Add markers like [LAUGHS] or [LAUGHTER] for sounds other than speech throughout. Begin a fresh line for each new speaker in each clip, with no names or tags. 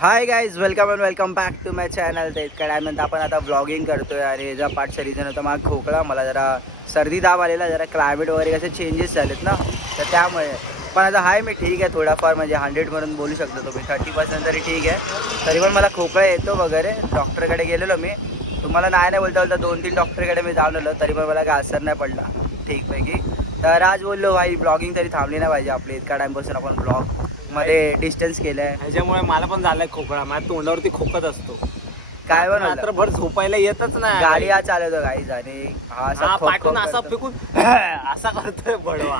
Hi guys welcome and welcome back to my channel तर इतक्या टायमनंतर आपण आता व्लॉगिंग करतोय आणि याचा पाठचा रिझन होता मला खोकला मला जरा सर्दी दाब आलेला जरा क्लायमेट वगैरे कसे चेंजेस झालेत ना तर त्यामुळे. पण आता हाय मी ठीक आहे थोडाफार म्हणजे हंड्रेड म्हणून बोलू शकतो तुम्ही. थर्टी पर्सेंट तरी ठीक आहे. तरी पण मला खोकला येतो वगैरे. डॉक्टरकडे गेलेलो मी. तुम्हाला नाही नाही बोलता बोलता दोन तीन डॉक्टरकडे मी जाऊन तरी पण मला काय असर नाही पडला. ठीकपैकी. तर आज बोललो भाई ब्लॉगिंग तरी थांबली नाही पाहिजे आपली. इतका टाईमपासून आपण ब्लॉग मध्ये डिस्टन्स केलंय.
ह्याच्यामुळे मला पण झालाय खोकळा माझ्या तोंडावरती खोकत असतो.
काय बनवलं?
रात्रभर झोपायला येतच नाही.
गाडी हा चालवतो गाईज आणि हा असा.
फेकून [LAUGHS] असा करतोय बडवा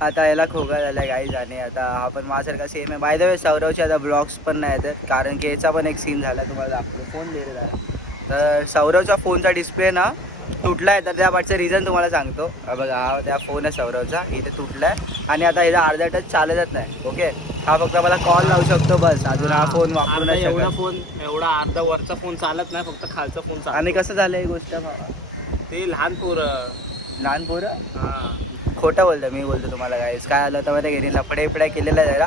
आता याला खोका झालाय गाईज आणि आता हा पण माझ्यासारखा सेम आहे. बाय द वे सौरवचे आता ब्लॉग्स पण नाही येतात कारण की याचा पण एक सीन झाला तुम्हाला दाखवतो. फोन दे रे जरा. तर सौरवचा फोनचा डिस्प्ले ना तुटला आहे तर त्या पाठचं रिझन तुम्हाला सांगतो. हा बघा हा त्या फोन आहे सौरवचा इथे तुटला आहे आणि आता याचा अर्धा टच चालतच नाही. ओके हा फक्त मला कॉल लावू शकतो बस. अजून हा फोन वापरू नाही
एवढा फोन एवढा अर्धा वरचा फोन चालत नाही. फक्त खालचा फोन चालत.
आणि कसं झालं ही गोष्ट
ते लहान पोरं.
लहान पोरं?
हा.
खोटं बोलतो मी बोलतो तुम्हाला गाईस काय आलं तर मध्ये घरी लफडे बिफड्या केलेला जरा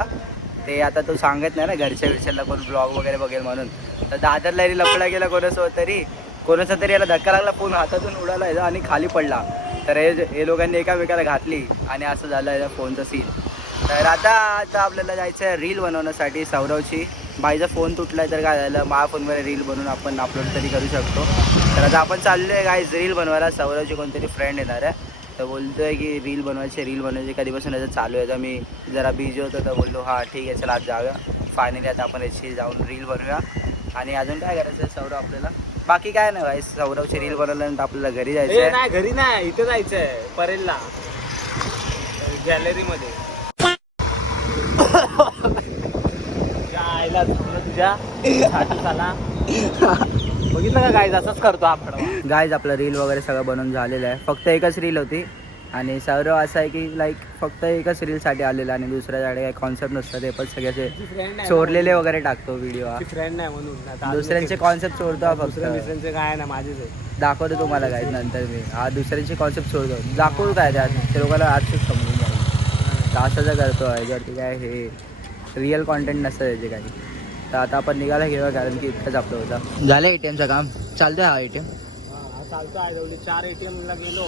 ते आता तू सांगत नाही ना घरच्या विषयाला कोण ब्लॉग वगैरे बघेल म्हणून. तर दादरला लफडा केला कोणासोबत तरी. कोणाचा तरी याला धक्का लागला फोन हातातून उडाला याचा आणि खाली पडला. तर हे हे लोकांनी एकामेकाला घातली आणि असं झालं याचा फोनचं सीन तर आता आता आपल्याला जायचं आहे रील बनवण्यासाठी सौरवची. बाईचा फोन तुटलाय तर काय झालं? माझ्या फोनवर रील बनवून आपण अपलोड तरी करू शकतो. तर आता आपण चाललो आहे गाईज रील बनवायला. सौरवची कोणतरी फ्रेंड येणार आहे. तर बोलतोय की रील बनवायची रील बनवायची. कधीपासून याचं चालू आहे? तर मी जरा बिझी होतो तर बोललो हां ठीक आहे चला आज जाऊया. फायनली आता आपण याची जाऊन रील बनवूया. आणि अजून काय करायचं आहे सौरव आपल्याला? बाकी काय नाही भाई सौरवची रील बनवल्यानंतर आपल्याला घरी जायचं
ए, नाही घरी नाही इथे जायचंय परेलला. गॅलरी मध्ये तुझ्या. आईला तुझ्या छातीला. बघितलं का काय असंच करतो फडवा
गायज आपलं रील वगैरे सगळं बनवून झालेलं आहे. फक्त एकच रील होती. आणि सौरव असं आहे की लाईक फक्त एकच रीलसाठी आलेलं आणि दुसऱ्याकडे काही कॉन्सेप्ट नसतं ते पण सगळे असे
फ्रेंड नाही
चोरलेले वगैरे टाकतो व्हिडिओ हा.
फ्रेंड नाही म्हणून.
दुसऱ्यांचे कॉन्सेप्ट चोरतो फक्त
दुसऱ्या मित्रांचे काय ना माझेच
दाखवतो तुम्हाला काय नंतर मी. हा दुसऱ्यांचे कॉन्सेप्ट सोडतो दाखवू काय त्यात? ते लोकांना आजच समजून जाईल तर असं जर करतो आहे. जर ते काय हे रिअल कॉन्टेंट नसतं त्याचे काही. तर आता आपण निघायला घेऊया कारण की इतकंच आपलं होतं. झालं ए टी एमचं काम? चालतोय हा ए टी एम
चालतो आहे चार एटीएम ला गेलो.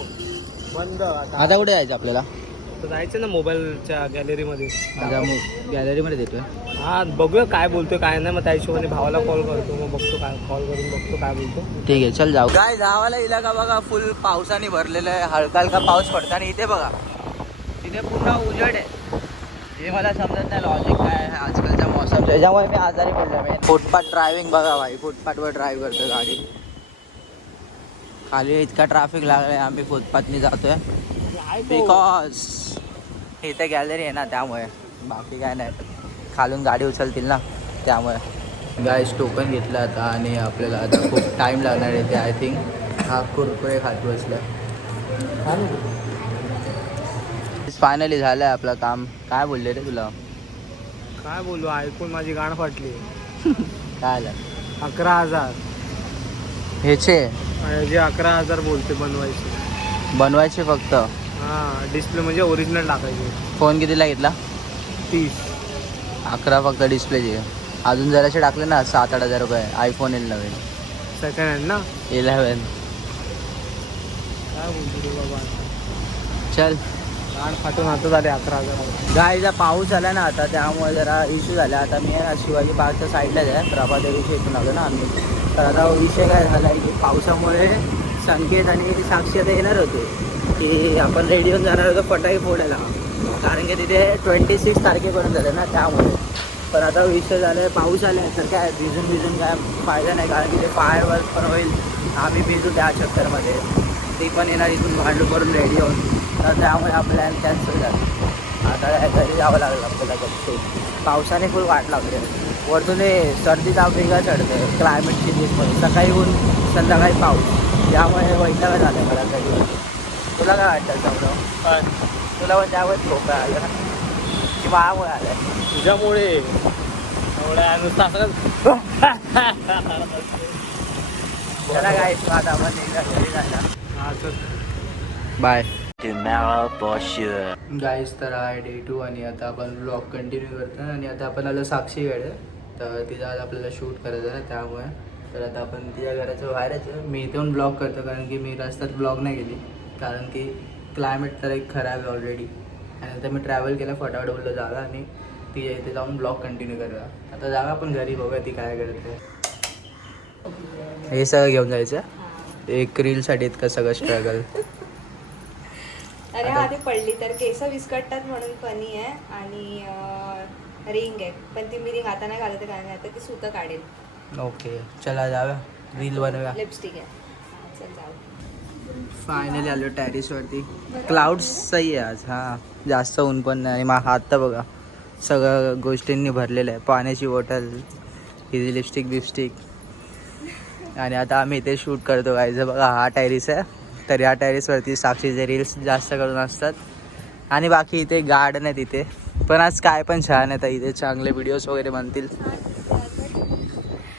बंद आता.
आता कुठे जायचं आपल्याला?
तर जायचं ना मोबाईलच्या गॅलरीमध्ये.
आता मग गॅलरीमध्ये देतोय.
हा बघूया काय बोलतोय काय नाही. मग त्या हिशोबाने भावाला कॉल करतो. मग बघतो काय कॉल करून बघतो काय बोलतो.
ठीक आहे चल जाऊ. काय जावाला इलाका बघा फुल पावसाने भरलेलं आहे. हलका हलका पाऊस पडतो आणि इथे बघा. तिथे पूर्ण उजड आहे. हे मला समजत नाही लॉजिक काय आहे आजकालच्या मौसम. त्याच्यामुळे मी आजारी पडलो मी फुटपाथ ड्रायव्हिंग बघा भाई. फुटपाथवर ड्राईव्ह करतो गाडी. खाली इतका ट्रॅफिक लागलाय आम्ही फुटपाथनी जातोय. बिकॉज इथे गॅलरी आहे ना त्यामुळे. बाकी काय नाही. खालून गाडी उचलतील ना त्यामुळे. गायस टोकन घेतलं आता आणि आपल्याला आता खूप टाईम लागणार आहे ते आय थिंक हा कुरकुरे खात बसला फायनली झालं आहे आपलं काम. काय बोलले रे तुला?
काय बोलू ऐकून माझी गाण फाटली. [LAUGHS]
काय आलं
अकरा हजार.
ह्याचे
जे अकरा हजार बोलते बनवायचे.
बनवायचे फक्त?
हा डिस्प्ले म्हणजे ओरिजिनल टाकायचे.
फोन कितीला घेतला?
तीस.
अकरा फक्त डिस्प्लेचे अजून जराशे टाकले ना सात आठ हजार रुपये. आयफोन येईल नवीन
सेकंड हँड ना?
इलेवन
काय बोलतो रे बाबा?
चल.
फाटून आता झाले अकरा हजार.
गायचा पाऊस आला ना आता त्यामुळे जरा इश्यू झाला. आता मी आहे ना शिवाजी पार्कच्या साईडलाच आहे. प्रभादेवीच्या इथून आलो ना आम्ही. तर आता विषय काय झाला? आहे की पावसामुळे संकेत आणि साक्षी आता येणार होते. की आपण रेडी होऊन जाणार होतो फटाके फोडायला. कारण की तिथे ट्वेंटी सिक्स तारखेपर्यंत झालं ना त्यामुळे. पण आता विषय झाला आहे पाऊस आला आहे तर काय भिजून भिजून काय फायदा नाही. कारण की ते फायर पण होईल. आम्ही भिजू त्या चक्करमध्ये. ती पण येणार इथून भांडू करून रेडी होऊन. तर त्यामुळे हा प्लॅन कॅन्सल झाला. आता घरी जावं लागलं आपल्याला. कधी पावसाने फुल वाट लागली वरतून हे सर्दी ताप वेगळा चढते क्लायमेट चेंजेसमुळे सकाळी ऊन संध्याकाळी पाऊस. त्यामुळे वैताग झालं मला तरी तुला काय वाटतं सौरव तुला पण त्यामुळे खोकला आलं की माझ्यामुळे आलं
तुझ्यामुळे. एवढ्या नुसतं असं
त्याला काय आता आपण निघा घरी जायला
हा, चल.
बाय. गाईज तर आहे डे टू आणि आता आपण ब्लॉग कंटिन्यू करतो आणि आता आपण आलो साक्षीकडे तर तिथं आज आपल्याला शूट करायचं आहे त्यामुळे. तर आता आपण तिच्या घराच्या बाहेरच. मी इथून ब्लॉग करतो कारण की मी रस्त्यात ब्लॉग नाही गेली कारण की क्लायमेट तर एक खराब आहे ऑलरेडी आणि आता मी ट्रॅव्हल केलं फटाफट बोललो जागा आणि ती इथे जाऊन ब्लॉग कंटिन्यू करूया. आता जागा आपण घरी बघूया ती काय करते. हे सगळं घेऊन जायचं? एक रीलसाठी इतकं सगळं स्ट्रगल
अरे ती पडली तर केस विस्कटतात म्हणून फनी आहे. आणि रिंग आहे पण ती मी रिंग आता नाही घालत कारण आता ती सुतं काढेल.
ओके चला जाऊया रील बनवूया.
लिपस्टिक आहे. चल जाऊ.
फायनली आलो टॅरिसवरती क्लाउड्स सही आहे आज हां. जास्त ऊन पण नाही आणि मा हात तर बघा सगळं गोष्टींनी भरलेलं आहे. पाण्याची बॉटल हिची लिपस्टिक बिपस्टिक आणि आता आम्ही इथे शूट करतो गायचं बघा हा टॅरिस आहे. तर या टॅरिसवरती साक्षीचे रील्स जास्त करून असतात. आणि बाकी इथे गार्डन आहे तिथे पण आज काय पण छान आहे तर इथे चांगले व्हिडिओज वगैरे बनतील.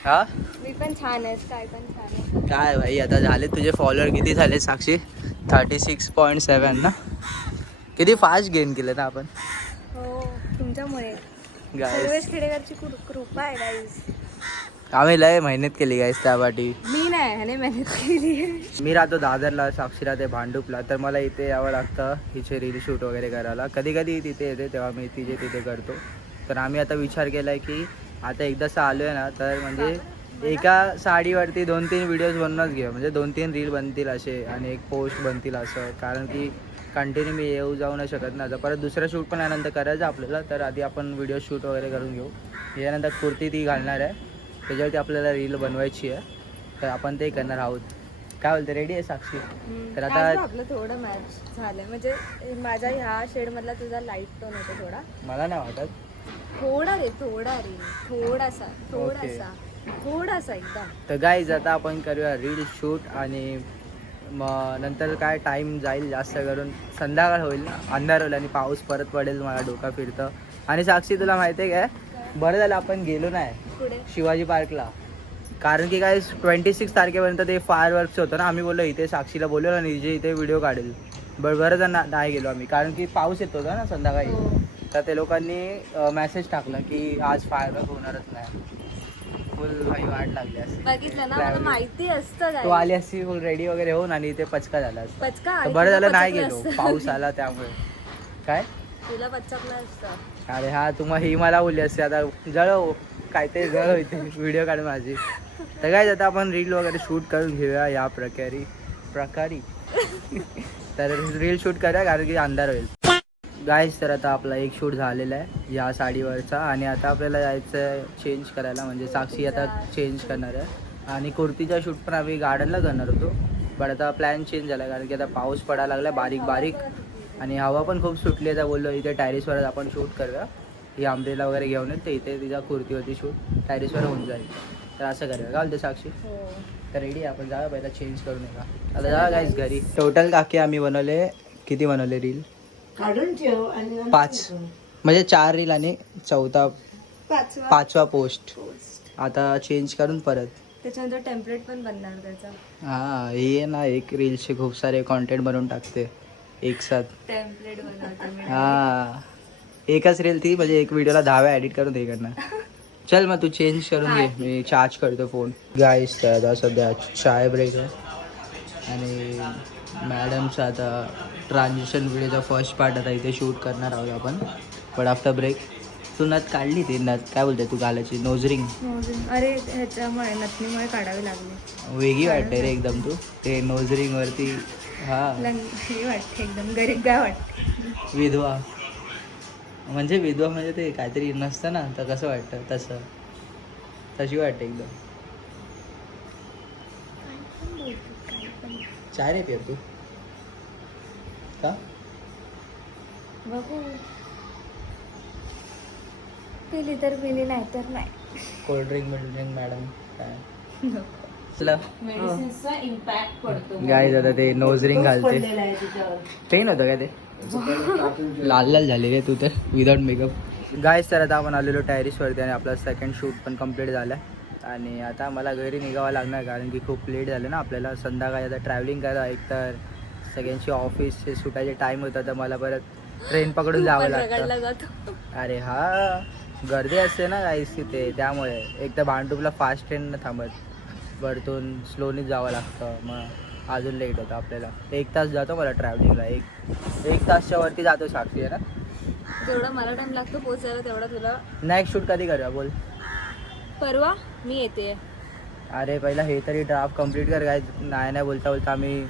हा?
मी पण छान आहे काय पण छान
काय भाई आता झाले तुझे फॉलोअर किती झाले Sakshi? Thirty six point seven ना? किती फास्ट गेन केलं ना आपण?
हो तुमच्यामुळे.
गाईस
खेडेकरची कृपा आहे
आम्ही लय मेहनत केली गाईस त्यासाठी
ह्याने मेहनत केली आहे
मी राहतो दादरला साक्षी राहते भांडूपला तर मला इथे यावं लागतं हिचे रील शूट वगैरे करायला. कधी कधी तिथे येते तेव्हा मी तिचे तिथे करतो. तर आम्ही आता विचार केला आहे की आता एकदासा आलो आहे ना तर म्हणजे एका साडीवरती दोन तीन व्हिडिओज बनवूनच घेऊ. म्हणजे दोन तीन रील बनतील असे आणि एक पोस्ट बनतील असं. कारण की कंटिन्यू मी येऊ जाऊ नाही शकत ना. तर परत दुसरं शूट पण यानंतर करायचं आपल्याला तर आधी आपण व्हिडिओ शूट वगैरे करून घेऊ. यानंतर कुर्ती ती घालणार आहे. त्याच्यावरती आपल्याला रील बनवायची आहे. तर आपण ते करणार आहोत. काय बोलते रेडी आहे साक्षी? तर आता-
आपलं थोडं मॅच झालंय. म्हणजे माझ्या ह्या शेड मधला तुझा लाइट टोन होता थोडा.
मला नाही वाटत.
थोडा रे थोडा रे. थोडासा थोडासा. थोडासा एकदम.
तर गाईज आता आपण करूया रील शूट आणि मग नंतर काय टाईम जाईल जास्त करून संध्याकाळ होईल ना अंधार होईल आणि पाऊस परत पडेल मला डोका फिरतं. आणि साक्षी तुला माहिती आहे काय? बरं झालं आपण गेलो नाही. शिवाजी पार्कला कारण की काय ट्वेंटी सिक्स तारखेपर्यंत ते फायर वर्क्स होतं ना आम्ही बोललो इथे साक्षीला बोललो आणि इथे इथे व्हिडिओ काढेल. बरं बरं जर ना नाही गेलो आम्ही. कारण की पाऊस येत होता ना संध्याकाळी.
हो.
तर ते लोकांनी मेसेज टाकला की आज फायर वर्क होणारच नाही. फुल भाई वाट लागली असती.
बघितलं ना मला
Traveling.
माहिती असतं
तू आली असती फुल रेडी वगैरे होऊन आणि इथे पचका झाला असता.
पचका
तर बरं झालं नाही गेलो. पाऊस आला त्यामुळे. काय?
तुला पचकलं असतं.
अरे हा तुम्हाला ही मला बोलली असते. आता जळव. काय ते जळव इथे व्हिडिओ काढ माझी. तर काय आता आपण रील वगैरे शूट करून घेऊया या प्रकारे प्रकारे. तर रील शूट करूया कारण की अंधार होईल. गायस तर आता आपला एक शूट झालेला आहे या साडीवरचा आणि आता आपल्याला जायचं आहे चेंज करायला. म्हणजे साक्षी आता चेंज करणार आहे. आणि कुर्तीचा शूट पण आम्ही गार्डनला करणार होतो. पण आता प्लॅन चेंज झाला कारण की आता पाऊस पडायला लागला बारीक बारीक. आणि हवा पण खूप सुटली आहे. आता बोललो इथे टॅरिसवर आपण शूट करूया. ही आंब्रेला वगैरे घेऊन येते. इथे तिच्या कुर्तीवरती शूट टॅरिसवर होऊन जाईल. तर असं करूया. का बोलते साक्षी.
हो.
तर रेडी आपण जाऊया पहिला चेंज करून येऊया आता जा गाईस घरी. टोटल काकी आम्ही बनवले किती बनवले रील
काढून ठेव आणि
पाच. म्हणजे चार रील आणि चौथा
पाचवा
पाचवा पोस्ट आता चेंज करून परत.
त्याच्यानंतर टेम्पलेट पण बनणार त्याचा.
हा ही ना एक रील्सचे खूप सारे कॉन्टेंट बनवून टाकते. एक साथ.
टेम्पलेट बनवते मी.
हा. एकच रील ती म्हणजे एक व्हिडिओला दहा वेळा एडिट करून हे करणार [LAUGHS] चल मग तू चेंज करून घे. मी चार्ज करतो फोन गाईस तर आता सध्या चाय ब्रेक आहे. आणि मॅडमचा आता ट्रान्झिशन व्हिडिओचा फर्स्ट पार्ट आता इथे शूट करणार आहोत आपण. बट आफ्टर ब्रेक तू नथ काढली ती? नथ काय बोलते तू घालायची नोजरिंग
अरे ह्याच्यामुळे नथनीमुळे काढावी लागली.
वेगळी वाटते रे एकदम तू. ते नोजरिंग वरती हा.
लंग हे वाटते एकदम गरीब काय वाटते.
विधवा. म्हणजे विधवा म्हणजे ते काहीतरी नसतं ना तर कसं वाटतं तसं? तशी वाटते एकदम. चाय नाही पित तू? का?
बघू. पिली तर पिली नाही. तर नाही
कोल्ड्रिंक मिल्ड्रिंक मॅडम. काय?
मेडिसिनचा इम्पॅक्ट पडतो.
गाय आता ते नोजरिंग घालते.
पडलेला आहे तिच्यावर.
पेन होतं का ते? लाल लाल झाले रे तू तर विदाउट मेकअप गायस तर आता आपण आलेलो टॅरिसवरती आणि आपला सेकंड शूट पण कंप्लीट झाला आणि आता मला घरी निघावं लागणार कारण की खूप लेट झालं ना आपल्याला. संध्याकाळी आता ट्रॅव्हलिंग करा एकतर सगळ्यांची ऑफिसचे सुटायचे टाईम होता तर मला परत ट्रेन पकडून जावं लागतं. अरे हा गर्दी असते ना काहीच तिथे त्यामुळे. एक तर भांडूपला फास्ट ट्रेन न थांबत. वरतून स्लोनीच जावं लागतं मग. अजून लेट होतं आपल्याला. एक तास जातो मला ट्रॅव्हलिंगला एक एक तासच्या वरती जातो साक्षी आहे ना?
जेवढा मला टाइम लागतो पोचायला तेवढा तुला
नेक्स्ट शूट कधी करूया? बोल.
परवा मी येते.
अरे पहिला हे तरी ड्राफ्ट कंप्लीट कर काय नाही नाही बोलता बोलता आम्ही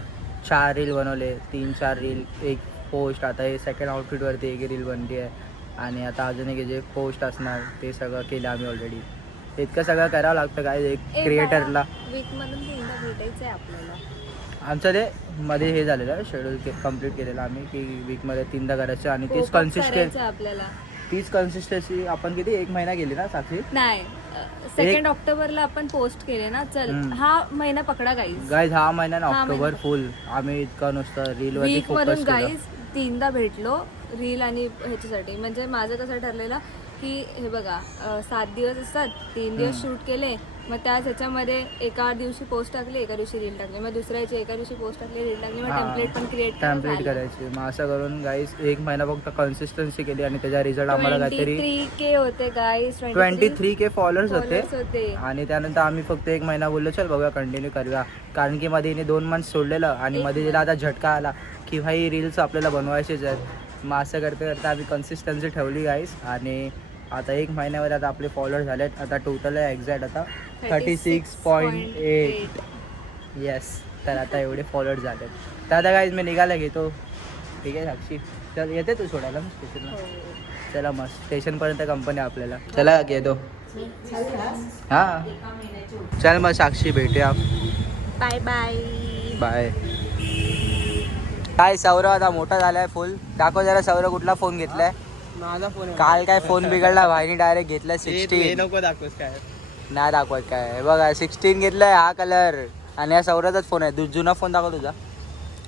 चार रील बनवले. तीन चार रील एक पोस्ट आता हे सेकंड आउटफिटवरती एक रील बनली आहे आणि आता अजून एक जे पोस्ट असणार ते सगळं केलं आम्ही ऑलरेडी इतकं सगळं करावं लागतं काय एक क्रिएटरला
वीक मधून तीनदा भेटायचं आहे आपल्याला.
आमचं ते मध्ये हे झालेलं शेड्यूल कंप्लीट केलेलं आम्ही की वीकमध्ये तीनदा करायचं आणि तीच
Pop-up
कन्सिस्टन्स
आपल्याला?
तीच कन्सिस्टन्सी आपण किती एक महिना गेली ना साक्षी
नाही सेकंड ऑक्टोबरला आपण पोस्ट केले ना चल. हा महिना पकडा गाईज
गाईज हा महिना ना
हा
ऑक्टोबर. फुल आम्ही इतकं नुसतं रीलवरती
वीक मधून गाईज तीनदा भेटलो रील आणि ह्याच्यासाठी. म्हणजे माझं कसं ठरलेलं की हे बघा सात दिवस असतात तीन दिवस शूट केले मग त्याच ह्याच्यामध्ये एका दिवशी पोस्ट टाकली एका दिवशी रील टाकली. मग दुसऱ्या याची एका दिवशी पोस्ट टाकली रील टाकली मग. टेम्पलेट पण क्रिएट
टॅम्पलेट करायची. मग असं करून गाईज एक महिना फक्त कन्सिस्टन्सी केली आणि त्याचा रिझल्ट आम्हाला काहीतरी
थ्री के होते guys
twenty three K followers होते.
होते.
आणि त्यानंतर आम्ही फक्त एक महिना बोललो चल बघूया कंटिन्यू करूया. कारण की मध्ये हिने दोन मंथ सोडलेलं आणि मध्ये तिला आता झटका आला की भाई रील्स आपल्याला बनवायचेच आहेत. मग असं करता करता आम्ही कन्सिस्टन्सी ठेवली गाईस आणि आता एक महिन्यावर आता आपले फॉलोअर झालेत. आता टोटल आहे एक्झॅक्ट आता thirty six point eight yes तर आता एवढे फॉलोअर झालेत. तर आता गाईज मी निघायला घेतो. ठीक आहे साक्षी? चल येते तू सोडायला ना स्टेशनला चला मस्त स्टेशनपर्यंत कंपनी आपल्याला. चला येतो. हां. चल मग साक्षी भेटूया.
बाय बाय
बाय काय सौरव आता मोठा झालाय फुल दाखव जरा सौरव कुठला फोन घेतलाय.
माझा फोन
काल काय फोन बिघडला भाईने डायरेक्ट घेतलाय सिक्स्टीन
नको दाखवस काय.
नाही दाखवत काय. हे बघा सिक्स्टीन घेतलाय हा कलर आणि हा सौरवचाच फोन आहे. जुना फोन दाखव तुझा.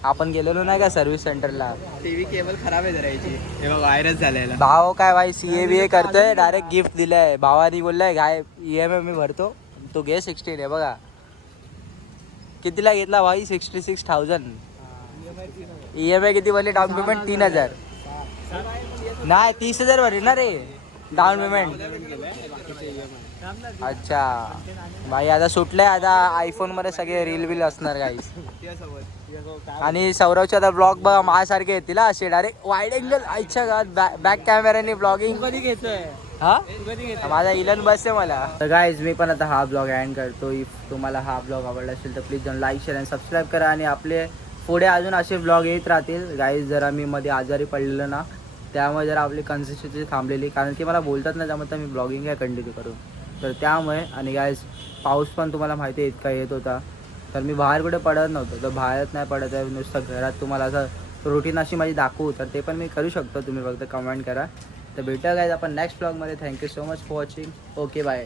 आपण गेलेलो नाही का सर्व्हिस सेंटरला
टीव्ही केबल खराब आहे जरा याची. हे बघ व्हायरस झालेला.
भाव काय भाई सी ए बी ए करतोय डायरेक्ट गिफ्ट दिलंय. भावानी बोललाय काय ई एम मी भरतो. तू घे सिक्स्टीन आहे बघा. कितीला घेतला भाई? Sixty six thousand E M I किती भरली डाऊन पेमेंट तीन हजार. नाही तीस हजार भरली ना रे डाऊन पेमेंट अच्छा. भाई आता सुटलंय आता आयफोनमध्ये सगळे रील बिल असणार काही आणि सौरवचे आता ब्लॉग बघा माझ्यासारखे येतील असे डायरेक्ट वाईड अँगल आईच्या गावात बॅक कॅमेऱ्याने ब्लॉगिंग
कधी घेतोय?
हा? माझा इलन बस आहे मला. तर गाईज मी पण आता हा ब्लॉग एंड करतो. इफ तुम्हाला हा ब्लॉग आवडला असेल तर प्लीज जाऊन लाईक शेअर आणि सबस्क्राईब करा. आणि आपले पुढे अजून असे ब्लॉग येत राहतील. गाईज जरा मी मध्ये आजारी पडलेलो ना त्यामुळे जरा आपली कन्सिस्टन्सी थांबलेली कारण की मला बोलतात ना त्यामध्ये मी ब्लॉगिंग काय कंटिन्यू करू. तर त्यामुळे आणि काय पाऊस पण तुम्हाला माहिती आहे इतका येत होता. तर मी बाहेर कुठे पडत नव्हतं. तर बाहेरच नाही पडत आहे नुसतं घरात तुम्हाला असं रुटीन अशी माझी दाखवू तर ते पण मी करू शकतो. तुम्ही फक्त कमेंट करा. तर भेटा गायज आपण नेक्स्ट ब्लॉगमध्ये thank you so much for watching okay bye